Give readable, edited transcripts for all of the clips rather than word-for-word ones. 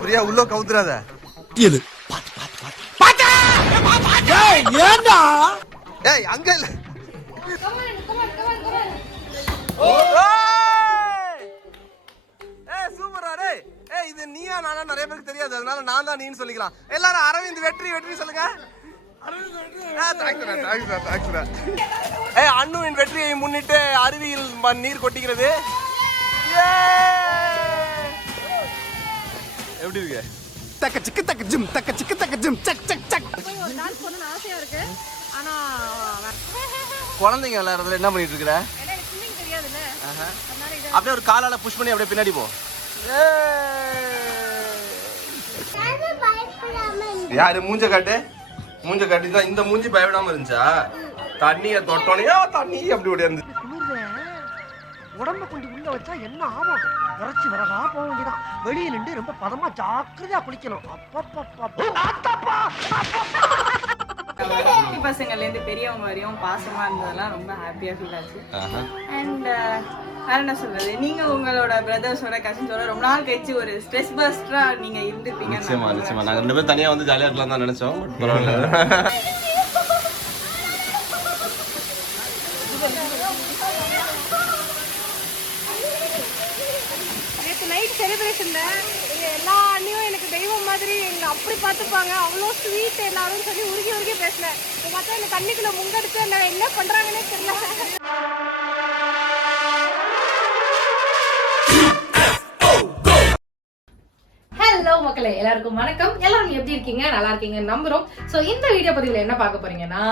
பிரியா உள்ள கவுத்துறாத. ஏண்டா ஏய் அங்க இல்ல. சூப்பரா டேய். ஏய் இது நீயா நானா நிறைய பேருக்கு தெரியாது, அதனால நான் தான் நீன்னு சொல்லிக்கலாம். எல்லாரும் அரவிந்த் வெற்றி வெற்றி சொல்லுங்க. அண்ணுவின் வெற்றியை முன்னிட்டு அருவியில் நீர் கொட்டிக்கிறது. எப்படி இருக்கு? தக்க சிக்கு தக்க ஜிம் தக்க சிக்கு தக்க ஜிம் சக் சக் சக். டான்ஸ் பண்ணனும் ஆசையா இருக்கு. ஆனா குழந்தைங்க விளையாடுறதுல என்ன பண்ணிட்டு இருக்கற? எனக்கு ஸ்விமிங் தெரியாதுல. அப்படியே ஒரு காலால புஷ் பண்ணி அப்படியே பின்னாடி போ. யாரு மூஞ்ச காட்டு? மூஞ்ச காட்டி தான் இந்த மூஞ்சி பயப்படாம இருந்துச்சா? தண்ணிய தொட்டோனே தண்ணி அப்படி ஓடி இருந்து. உடம்ப கொண்டு உள்ள வச்சா என்ன ஆகும்? உரைச்சி வரகா போக வேண்டியதான். வெளியே நின்று ரொம்ப பதமா ஜாக்கிரதையா குளிக்கணும். அப்பப்பா குட்டி பசங்கள்ல இருந்து பெரியவங்க வரையும் பாசமா இருந்ததெல்லாம் ரொம்ப ஹாப்பியா ஃபீல் ஆச்சு. அண்ட் வேற என்ன சொல்றது, நீங்க உங்களோட பிரதர்ஸோட கசின்ஸோட ரொம்ப நாள் கழிச்சு ஒரு ஸ்ட்ரெஸ் பஸ்டரா நீங்க இருந்திருப்பீங்க. நிச்சயமா நிச்சயமா. நாங்க ரெண்டு பேரும் தனியா வந்து ஜாலியா இருக்கலாம் தான் நினைச்சோம். பட் பரவாயில்ல. நேற்று நைட் செலிப்ரேஷன்ல எல்லா அண்ணியும் எனக்கு தெய்வம் மாதிரி எங்க அப்படி பார்த்துப்பாங்க, அவ்வளோ ஸ்வீட் எல்லாரும் சொல்லி உருகி உருகி பேசினேன். பார்த்தா இந்த தண்ணிக்குள்ள முங்கெடுத்து என்ன பண்றாங்கன்னே தெரியல. ஹலோ மக்களே, எல்லாருக்கும் வணக்கம். எல்லாரும் எப்படி இருக்கீங்க? நல்லா இருக்கீங்க நம்புறோம். சோ இந்த வீடியோ பதிவுல என்ன பார்க்க போறீங்கன்னா,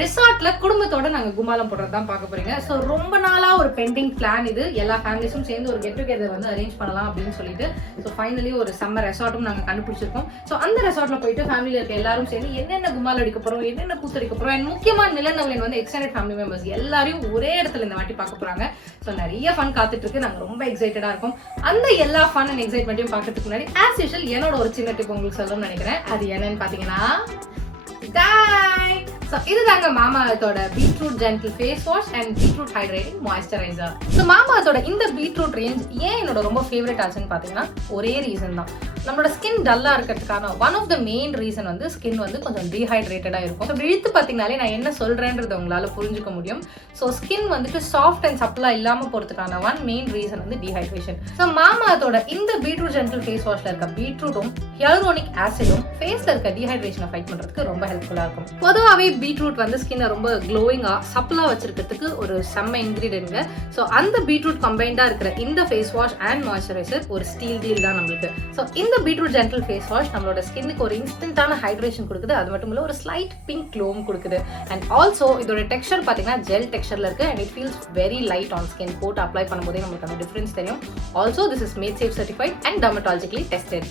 ரிசார்ட்ல குடும்பத்தோட நாங்க கும்மாலம் போடுறது தான் பார்க்க போறீங்க. சோ ரொம்ப நாளா ஒரு பெண்டிங் பிளான் இது. எல்லா ஃபேமிலிஸும் சேர்ந்து ஒரு கெட் டுகெதர் வந்து அரேஞ்ச் பண்ணலாம் அப்படின்னு சொல்லிட்டு சோ ஃபைனலி ஒரு சம்மர் ரெசார்ட்டும் நாங்க கண்டுபிடிச்சிருக்கோம். சோ அந்த ரெசார்ட்ல போயிட்டு ஃபேமிலில இருக்க எல்லாரும் சேர்ந்து என்னென்ன கும்மாலம் அடிக்க போறோம், என்னென்ன கூத்தடிக்க போறோம், அண்ட் முக்கியமா நிலநவலின் வந்து எக்ஸ்டெண்டட் ஃபேமிலி மெம்பர்ஸ் எல்லாரையும் ஒரே இடத்துல இந்த வாட்டி பார்க்க போறாங்க. சோ நிறைய ஃபன் காத்துட்டு இருக்கு. நாங்க ரொம்ப எக்ஸைட்டடா இருக்கோம். அந்த எல்லா ஃபன் அண்ட் எக்ஸைட்மெண்ட்டையும் பார்க்கறதுக்கு முன்னாடி ஆஸ் யூஷுவல் என்னோட ஒரு சின்ன டிப் உங்களுக்கு சொல்லணும்னு நினைக்கிறேன். அது என்னன்னு பாத்தீங்கன்னா, இதுதாங்க மாமாஅர்த்தோட beetroot gentle face wash and beetroot hydrating moisturiser. So மாமாஅர்த்தோட இந்த பீட்ரூட் ரேஞ்ச் ஏன் என்னோட ரொம்ப ஃபேவரட் ஆச்சுன்னு பாத்தீங்கன்னா, ஒரே ரீசன் தான். நம்மளோட ஸ்கின் டல்லா இருக்கிறதுக்கான one of the main reason வந்து ஸ்கின் வந்து கொஞ்சம் டீஹைட்ரேட்டடா இருக்கும். அப்படி இழுத்து பாத்தீங்கன்னாலே நான் என்ன சொல்றேன்றது உங்களால புரிஞ்சுக்க முடியும். ஸோ ஸ்கின் வந்துட்டு சாஃப்ட் அண்ட் சப்ளா இல்லாம போறதுக்கான ஒன் மெயின் ரீசன் வந்து டீஹைட்ரேஷன். ஸோ மாமாஅர்த்தோட இந்த பீட்ரூட் ஜென்டில் ஃபேஸ் வாஷ்ல இருக்க பீட்ரூட்டும் ஹியாலுரோனிக் ஆசிடும் ஃபேஸ்ல இருக்க டீஹைட்ரேஷனை ஃபைட் பண்றதுக்கு ரொம்ப ஹெல்ப்ஃபுல்லா இருக்கும். பொதுவாகவே பீட்ரூட் வந்து ஸ்கின்னை ரொம்ப க்ளோயிங்கா சப்ளா வச்சிருக்கிறதுக்கு ஒரு செம்ம இன்கிரீடியன்ட். ஸோ அந்த பீட்ரூட் கம்பைண்டா இருக்கிற இந்த ஃபேஸ் வாஷ் அண்ட் மாய்ஸ்சரைசர் ஒரு ஸ்டீல் டீல் தான் நம்மளுக்கு. ஸோ இந்த பீட்ரூட் ஜென்டில் ஃபேஸ் வாஷ் நம்மளோட ஸ்கின்னுக்கு ஒரு இன்ஸ்டன்டான ஹைட்ரேஷன் கொடுக்குது. அது மட்டும் இல்ல ஒரு ஸ்லைட் பிங்க் க்ளோவும் கொடுக்குது. அண்ட் ஆல்சோ இதோட டெக்ஸ்சர் பாத்தீங்கன்னா ஜெல் டெக்ஸ்சர்ல இருக்கு. And it feels very light on skin. போட்டு அப்ளை பண்ணும்போதே நமக்கு அந்த டிஃபரன்ஸ் தெரியும். Also this is made safe certified and dermatologically tested.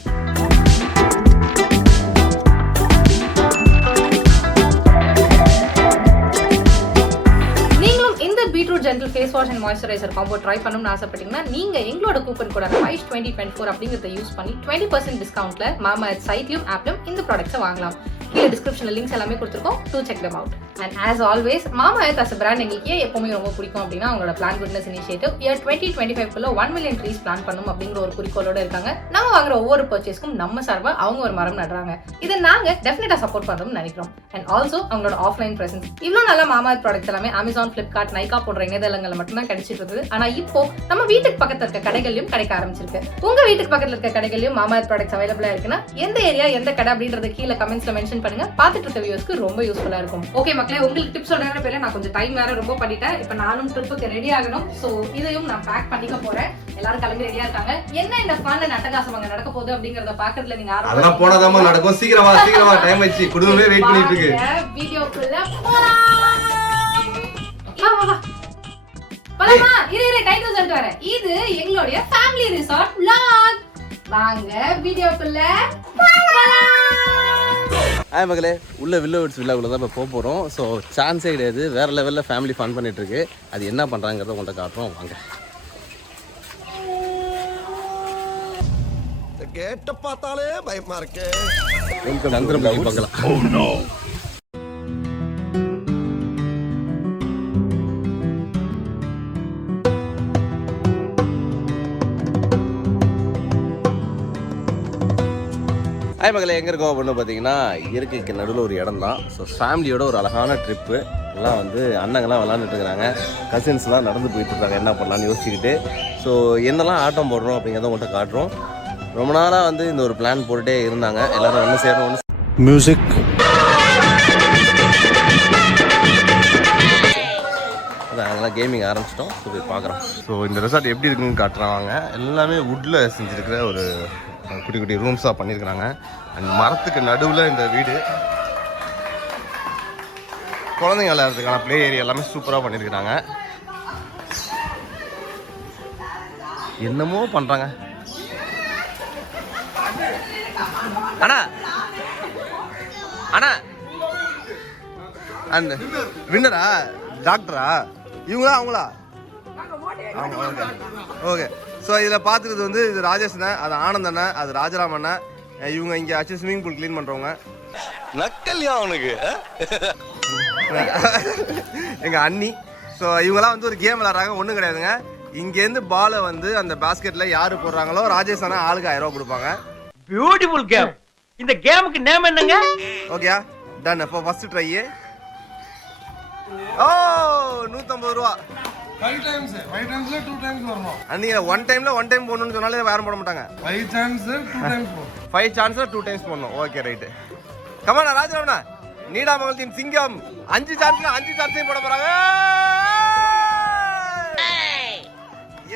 Beetroot gentle face wash and moisturiser combo try பண்ணணும்னு ஆசைப்பட்டீங்கன்னா நீங்க எங்களோட கூப்பன் கோட் வைஸ் 2024 அப்படிங்கறத யூஸ் பண்ணி 20% டிஸ்கவுண்ட்ல மாமாஅர்த் சைட்லயும் ஆப்லயும் இந்த ப்ராடக்ட்ஸை வாங்கலாம். கீழே டிஸ்கிரிப்ஷன்ல லிங்க்ஸ் எல்லாமே கொடுத்துருக்கோம். To check them out. And as always Mamaearth as a brand எங்களுக்கு ஏன் எப்பவுமே ரொம்ப பிடிக்கும் அப்படின்னா, அவங்களோட plan goodness initiative year 2025 1 million trees plan பண்ணும் அப்படிங்கிற ஒரு குறிக்கோளோட இருக்காங்க. நம்ம வாங்குற ஒவ்வொரு பர்ச்சேஸ்க்கும் நம்ம சார்பா அவங்க ஒரு மரம் நடுறாங்க. இதை நாங்க டெஃபினட்டா சப்போர்ட் பண்றோம்னு நினைக்கிறோம். அண்ட் ஆல்சோ அவங்களோட ஆஃப்லைன் பிரசன்ஸ் இவ்வளவு நல்ல மாமாஅர்த் ப்ராடக்ட்ஸ் எல்லாமே அமேசான், பிளிப்கார்ட், நைகா போன்ற இணையதளங்கள்ல மட்டும்தான் கிடைச்சிட்டு இருந்தது. ஆனா இப்போ நம்ம வீட்டுக்கு பக்கத்துல இருக்க கடைகளையும் கிடைக்க ஆரம்பிச்சிருக்கு. உங்க வீட்டுக்கு பக்கத்துல இருக்க கடைகளையும் மாமாஅர்த் ப்ராடக்ட்ஸ் அவைலபிளா இருக்குன்னா எந்த ஏரியா எந்த கடை அப்படின்றத கீழே கமெண்ட்ஸ்ல மென்ஷன் பண்ணுங்க. பார்த்துட்டு இருக்க வியூவர்ஸ்க்கு ரொம்ப யூஸ்ஃபுல்லா இருக்கும். ஓகே மக்களே, உங்களுக்கு டிப்ஸ் சொல்ற பேர்ல நான் கொஞ்சம் டைம் வேற ரொம்ப பண்ணிட்டேன். இப்போ நானும் ட்ரிப்புக்கு ரெடி ஆகணும். சோ இதையும் நான் பேக் பண்ணிக்க போறேன். எல்லாரும் கிளம்பி ரெடியா இருக்காங்க. என்ன இந்த ஃபன் அட்டகாசம் அங்க நடக்க போகுது அப்படிங்கறத பாக்குறதுல நீங்க அதெல்லாம் போனதாமா நடக்கும். சீக்கிரமா சீக்கிரமா டைம் ஆயிடுச்சு. குடும்பமே வெயிட் பண்ணிட்டு இருக்கு. வீடியோக்குள்ள போலாம். வா பலமா இரு டைட்டில் சொல்லிட்டு வரேன். இது எங்களுடைய ஃபேமிலி ரிசார்ட் vlog. வாங்க வீடியோக்குள்ள போலாம். ஹாய் மகளே, உள்ள வில்லோவிட்ஸ் வில்லாக்குள்ள தான் இப்போ போகிறோம். ஸோ சான்ஸே கிடையாது. வேறு லெவலில் ஃபேமிலி ஃபன் பண்ணிட்டு இருக்கு. அது என்ன பண்ணுறாங்கிறத உங்கள்கிட்ட காட்டுறோம். வாங்க. கேட்ட பார்த்தாலே பயமா இருக்கு. சந்திரமுகி பார்க்கலாம். ஹாய் மகளே, எங்கே இருக்கோம் அப்படின்னு பார்த்தீங்கன்னா இயற்கைக்கு நடுவில் ஒரு இடம் தான். ஸோ ஃபேமிலியோட ஒரு அழகான ட்ரிப்பு. எல்லாம் வந்து அண்ணங்கள்லாம் விளாண்டுட்டு இருக்கிறாங்க, கசின்ஸ்லாம் நடந்து போயிட்டுருக்காங்க என்ன பண்ணலான்னு யோசிச்சுக்கிட்டு. ஸோ என்னெல்லாம் ஆட்டம் போடுறோம் அப்படிங்கிறத உங்கள்கிட்ட காட்டுறோம். ரொம்ப நாளாக வந்து இந்த ஒரு பிளான் போட்டுகிட்டே இருந்தாங்க, எல்லோரும் ஒன்று சேரணும் ஒன்று மியூசிக். நாங்களாம் கேமிங் ஆரம்பிச்சிட்டோம். ஸோ போய் பார்க்குறோம். ஸோ இந்த ரெசார்ட் எப்படி இருக்குன்னு காட்டுறாங்க. எல்லாமே வுட்டில் செஞ்சுருக்கிற ஒரு குட்டி குட்டி ரூம்ஸாக பண்ணியிருக்கிறாங்க. அண்ட் மரத்துக்கு நடுவில் இந்த வீடு, குழந்தைங்க விளையாடுறதுக்கான ப்ளே ஏரியா எல்லாமே சூப்பராக பண்ணியிருக்கிறாங்க. என்னமோ பண்ணுறாங்க. அண்ணா அண்ணா அண்ட் வின்னரா டாக்டரா இவங்களா அவங்களா? Okay okay. ஸோ இதில் பார்த்துக்கிறது வந்து இது ராஜேஷ் அண்ணன், அது ஆனந்த் அண்ணன், அது ராஜராம் அண்ணன். இவங்க இங்கே ஆச்சு ஸ்விம்மிங் பூல் க்ளீன் பண்ணுறவங்க. நக்கல்யா அவனுக்கு எங்கள் அண்ணி. ஸோ இவங்கெல்லாம் வந்து ஒரு கேம் விளாட்றாங்க, ஒன்றும் கிடையாதுங்க. இங்கேருந்து பாலை வந்து அந்த பாஸ்கெட்டில் யார் போடுறாங்களோ ராஜேஷ் அண்ணா ஆளுக்கு 1000 ரூபா கொடுப்பாங்க. Beautiful game. இந்த கேமுக்கு நேம் என்னங்க? ஓகேயா, டன். இப்போ ஃபர்ஸ்ட் ட்ரை. ஓ 150 ரூபா. 5 times 2 times வரணும். அன்னைக்கு ஒன் டைம் போடணும்னு சொன்னாலே யாரும் போட மாட்டாங்க. 5 chance 2 times போடணும். 5 சான்ஸ்ல 2 டைம்ஸ் போடணும். Okay right. கமான் ராஜராமண்ணா, நீடாமங்கலத்தின் சிங்கம் 5 சான்ஸ்ல 5 சான்ஸையும் போட போறாங்க.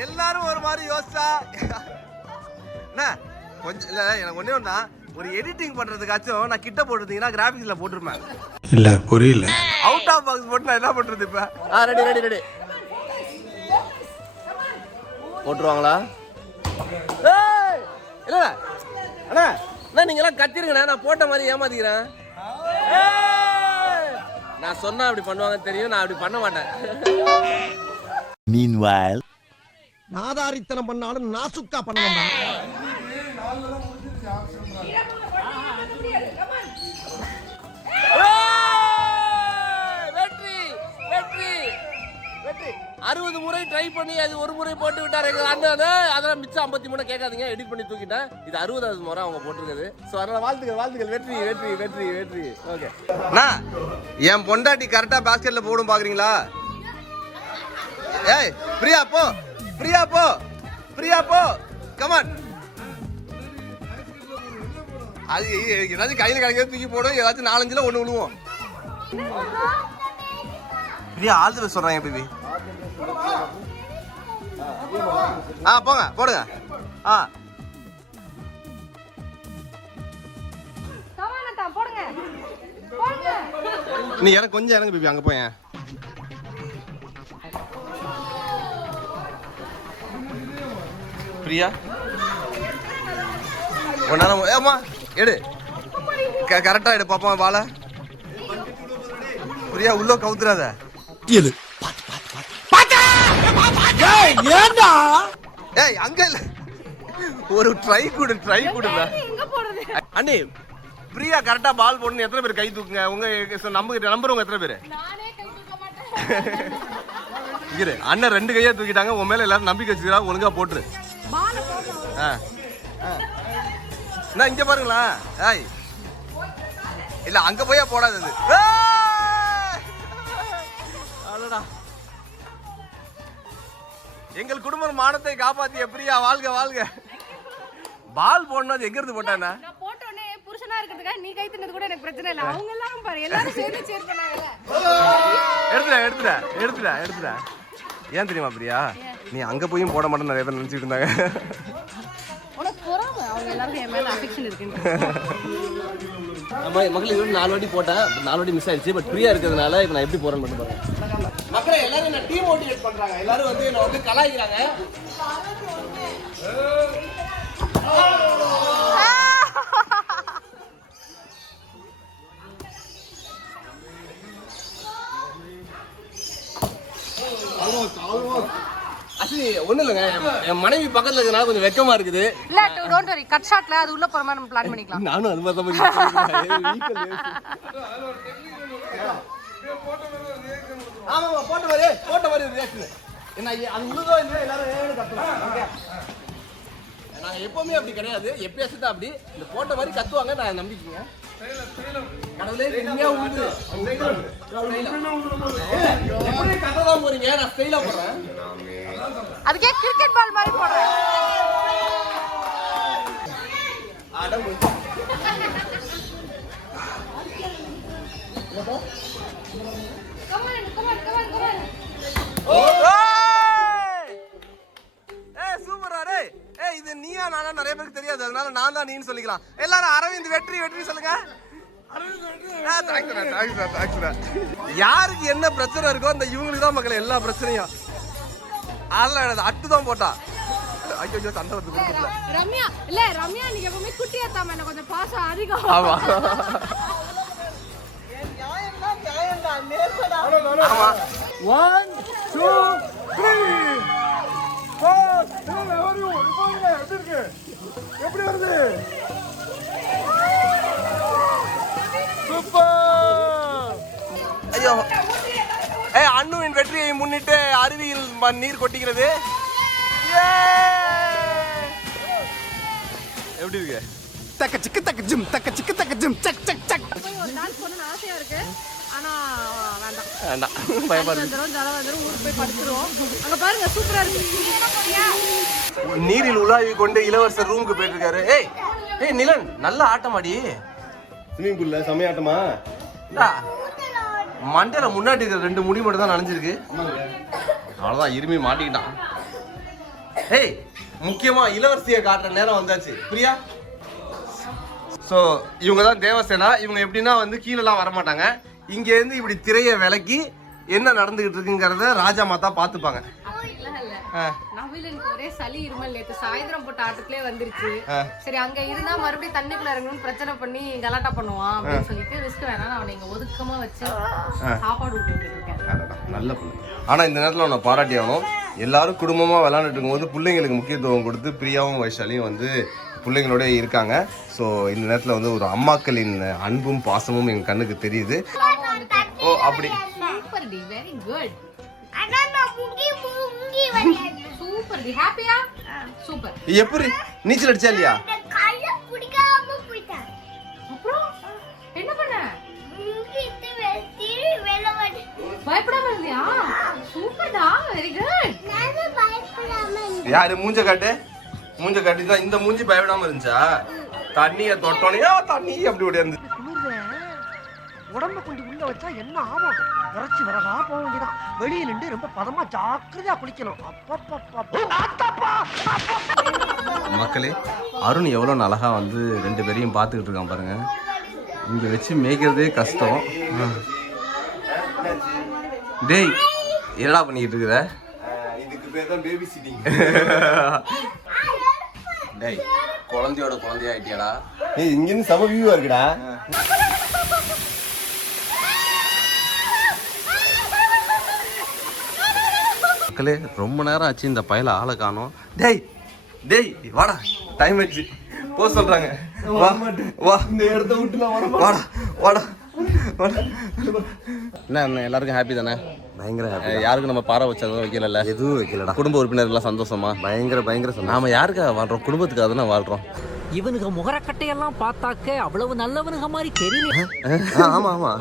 எல்லாரும் ஒரு மாதிரி யோசிச்சா என்ன கொஞ்சம் இல்ல, எனக்கு ஒண்ணே ஒண்ணா, ஒரு எடிட்டிங் பண்றதுக்காச்சும் நான் கிட்ட போட்டுருந்தீங்கன்னா கிராபிக்ஸ்ல போட்டுருப்பேன். இல்ல புரியல. அவுட் ஆஃப் பாக்ஸ் போட்டு நான் என்ன பண்றது இப்ப? ரெடி போட்டுருவாங்களா? இல்ல அண்ணா அண்ணா நீங்க எல்லாம் கத்திருங்கண்ணா, நான் போட்ட மாதிரி ஏமாத்திக்கிறேன். நான் சொன்னா அப்படி பண்ணுவாங்க தெரியும், நான் அப்படி பண்ண மாட்டேன். Meanwhile, நாதாரித்தனம் பண்ணாலும் நாசுக்கா பண்ணணும்டா. வெற்றி வெற்றி வெற்றி. 60 முறை ட்ரை பண்ணி அது ஒரு முறை போட்டு விட்டாரு எங்க அண்ணன். அதெல்லாம் மிச்சம் 53 கேட்காதீங்க, எடிட் பண்ணி தூக்கிட்டேன். இது 60வது முறை அவங்க போட்டிருக்குது. ஸோ அதனால வாழ்த்துக்கள். வெற்றி வெற்றி வெற்றி வெற்றி. ஓகே அண்ணா, என் பொண்டாட்டி கரெக்டா பாஸ்கெட்ல போடும் பாக்குறீங்களா? ஏய் பிரியா போ, பிரியா போ கமான். அது ஏதாச்சும் கையில கிடைக்கிறது தூக்கி போடும், ஏதாச்சும் 4-5ல ஒண்ணு விழுவோம். பிரியா ஆல் தி பெஸ்ட் சொல்றாங்க பேபி. போங்க போடுங்க. நீ எனக்கு கொஞ்சம் இறங்கு பேபி, அங்க போயேன். பிரியா ஒன்னால எடு, கரெக்டா எடு பாப்பா வாழ. பிரியா உள்ள கவுத்துறாத. ஏய் அங்க இல்ல, ஒரு ட்ரை கொடுங்க அண்ணி. பிரியா கரெக்டா பால் போடணும். எத்தனை பேர் கை தூக்குங்க? உங்க நம்பர் உங்க எத்தனை பேரு? இரு அண்ணன் 2 கையா தூக்கிட்டாங்க. உன் மேல எல்லாரும் நம்பிக்கை வச்சுக்கிறா, ஒழுங்கா போட்டுரு. நான் இங்க பாருங்களா. ஏய் இல்ல அங்க போயா போடாது. எங்கள் குடும்ப மானத்தை காப்பாத்திய பிரியா வாழ்க வாழ்க. பால் போடணும் எங்க இருந்து போட்டானா? நான் போட்டோனே புருஷனா இருக்கிறதுக்காக நீ கை தின்னது கூட எனக்கு பிரச்சனை இல்ல. அவங்க எல்லாம் பாரு எல்லாரும் சேர்ந்து சேர் பண்ணாங்கல. எடுத்துடா. ஏன் தெரியுமா பிரியா, நீ அங்க போயும் போட மாட்டேன்னு நிறைய பேர் நினைச்சிட்டு இருந்தாங்க. உனக்கு பொறாம, அவங்க எல்லாரும் என் மேல அஃபெக்ஷன் இருக்குன்னு. மக்கள் இது 4 வாட்டி போட்டேன், 4 வாட்டி மிஸ் ஆயிடுச்சு. பட் பிரியா இருக்கிறதுனால இப்போ நான் எப்படி போறேன்னு மட்டும் பாருங்க. மக்களே எல்லாரும் என்ன டீம் மோட்டிவேட் பண்றாங்க, எல்லாரும் வந்து என்ன வந்து கலாய்க்கிறாங்க. ஒண்ணு இல்லைங்க, என் மனைவி பக்கத்துல இருக்கனால கொஞ்சம் வெக்கமா இருக்குது. இல்ல டோன்ட் வரி, கட் ஷாட்ல அது உள்ள போற மாதிரி நம்ம பிளான் பண்ணிக்கலாம். நானும் அது மாதிரி தான். ஆமாமா போட்ட மாதிரி ரியாக்ஷன் என்ன அது உள்ளதோ இல்லையோ எல்லாரும் கத்தலாம். நாங்கள் எப்பவுமே அப்படி கிடையாது. எப்பயாச்சும் தான் அப்படி இந்த போட்ட மாதிரி கத்துவாங்க. நான் நம்பிக்கீங்க கடவுளே உண்மையா உண்டு. எப்படி கதை தான் போறீங்க? நான் ஸ்டைலா போடுறேன். அதுக்கே கிரிக்கெட் பால் மாதிரி போடுறேன். இது நீயா நானா நிறைய பேருக்கு தெரியாது. அதனால நான் தான் நீன்னு சொல்லிக்கலாம். எல்லாரும் அரவிந்த் வெற்றி வெற்றி சொல்லுங்க. யாருக்கு என்ன பிரச்சனை இருக்கோ அந்த இவங்களுக்கு தான் மக்கள் எல்லா பிரச்சனையும். அதெல்லாம் அட்டு தான் போட்டா. ஐயோ சண்டை வந்து கொடுக்கல. ரம்யா நீங்க எப்பவுமே குட்டியா தாம என்ன கொஞ்சம் பாசம் அதிகம். ஆமா ஆமா 1 2 3 எப்படி வருது? சூப்பர். ஐயோ அண்ணுவின் வெற்றியை முன்னிட்டு அருவியில் நீர் கொட்டிக்கிறது. எப்படி இருக்கு? தக்க சிக்கு தக்க ஜிம் தக்க சிக்கு தக்க ஜிம் சக் சக் சக். ஒரு டான்ஸ் பண்ணனும் ஆசையா இருக்கு. ஆனா வேண்டாம் பயமா இருக்கு. ஊருக்கு போய் படுத்துறோம். அங்க பாருங்க சூப்பரா இருக்கு. நீரில் உலாவி கொண்டு இளவரசர் ரூமுக்கு போயிட்டு இருக்காரு. ஏய் நிலன் நல்ல ஆட்டமாடி. ஸ்விமிங் பூல்ல செமைய ஆட்டமா? மண்டையில முன்னாடி இருக்கிற 2 முடி மட்டும் தான் நனைஞ்சிருக்கு. அவ்வளவுதான் இருமி மாட்டிக்கிட்டான். ஏய் முக்கியமா இளவரசியை காட்டுற நேரம் வந்தாச்சு. பிரியா ஸோ இவங்க தான் தேவசேனா. இவங்க எப்படின்னா வந்து கீழெல்லாம் வரமாட்டாங்க. இங்கேருந்து இப்படி திரையை விலக்கி என்ன நடந்துகிட்டு இருக்குங்கிறத ராஜா மாதா பார்த்துப்பாங்க. நவிலனுக்கு ஒரே சளி இருமல் நேத்து சாயந்தரம் போட்ட ஆட்டத்திலே வந்துருச்சு. சரி அங்க இருந்தா மறுபடியும் தண்ணிக்குள்ள இறங்கணும்னு பிரச்சனை பண்ணி கலாட்டா பண்ணுவான் அப்படின்னு சொல்லிட்டு ரிஸ்க் வேணாம் அவனை இங்க ஒதுக்கமா வச்சு சாப்பாடு விட்டுட்டு இருக்கேன். நல்ல பிள்ளை. ஆனா இந்த நேரத்தில் அவனை பாராட்டி ஆகணும். எல்லாரும் குடும்பமா விளையாண்டுட்டு இருக்கும்போது பிள்ளைங்களுக்கு முக்கியத்துவம் கொடுத்து பிரியாவும் வைஷாலியும் வந்து பிள்ளைங்களோட இருக்காங்க. ஸோ இந்த நேரத்தில் வந்து ஒரு அம்மாக்களின் அன்பும் பாசமும் எங்க கண்ணுக்கு தெரியுது. ஓ அப்படி சூப்பர் டி வெரி குட். சூப்பர் டி ஹாப்பியா? சூப்பர். எப்படி நீச்சல் அடிச்சா இல்லையா? அப்புறம் என்ன பண்ண? பயப்படாம இருந்தியா? சூப்பர்டா வெரி குட். யாரு மூஞ்ச காட்டு? மூஞ்ச காட்டி தான் இந்த மூஞ்சி பயப்படாம இருந்துச்சா? தண்ணியை தொட்டோனே தண்ணி அப்படி ஓடியாந்து. உடம்ப கொண்டு உள்ள வச்சா என்ன ஆகும்? இறச்சி வரகா போக வேண்டியதான். வெளியே நின்று ரொம்ப பதமா ஜாக்கிரதையா குளிக்கணும். மக்களே அருண் எவ்வளோ அழகா வந்து 2 பேரையும் பார்த்துக்கிட்டு இருக்கான் பாருங்க. இங்க வச்சு மேய்க்கிறதே கஷ்டம். டேய் என்னடா பண்ணிக்கிட்டு இருக்கிற? இதுக்கு பேர் தான் பேபி சிட்டிங். டேய் குழந்தையா ஆயிட்டியாடா? ஏய் இங்க இருந்து சம வியூவா இருக்குடா. மக்களே ரொம்ப நேரம் ஆச்சு இந்த பயல ஆளை காணோம். டேய் வாடா டைம் ஆச்சு போ சொல்றாங்க. வா இந்த இடத்த விட்டுலாம் வாடா வாடா வாடா. என்ன எல்லாருக்கும் ஹாப்பி தானே? பயங்கர ஹாப்பி. யாருக்கும் நம்ம பாறை வச்சதும் வைக்கல, எதுவும் வைக்கலடா. குடும்ப உறுப்பினர்லாம் சந்தோஷமா? பயங்கர சந்தோஷம். நாம யாருக்காக வாழ்றோம்? குடும்பத்துக்காக தானே வாழ்றோம். இவனுக்கு முகரக்கட்டையெல்லாம் பார்த்தாக்க அவ்வளவு நல்லவனுங்க மாதிரி தெரியல. ஆமா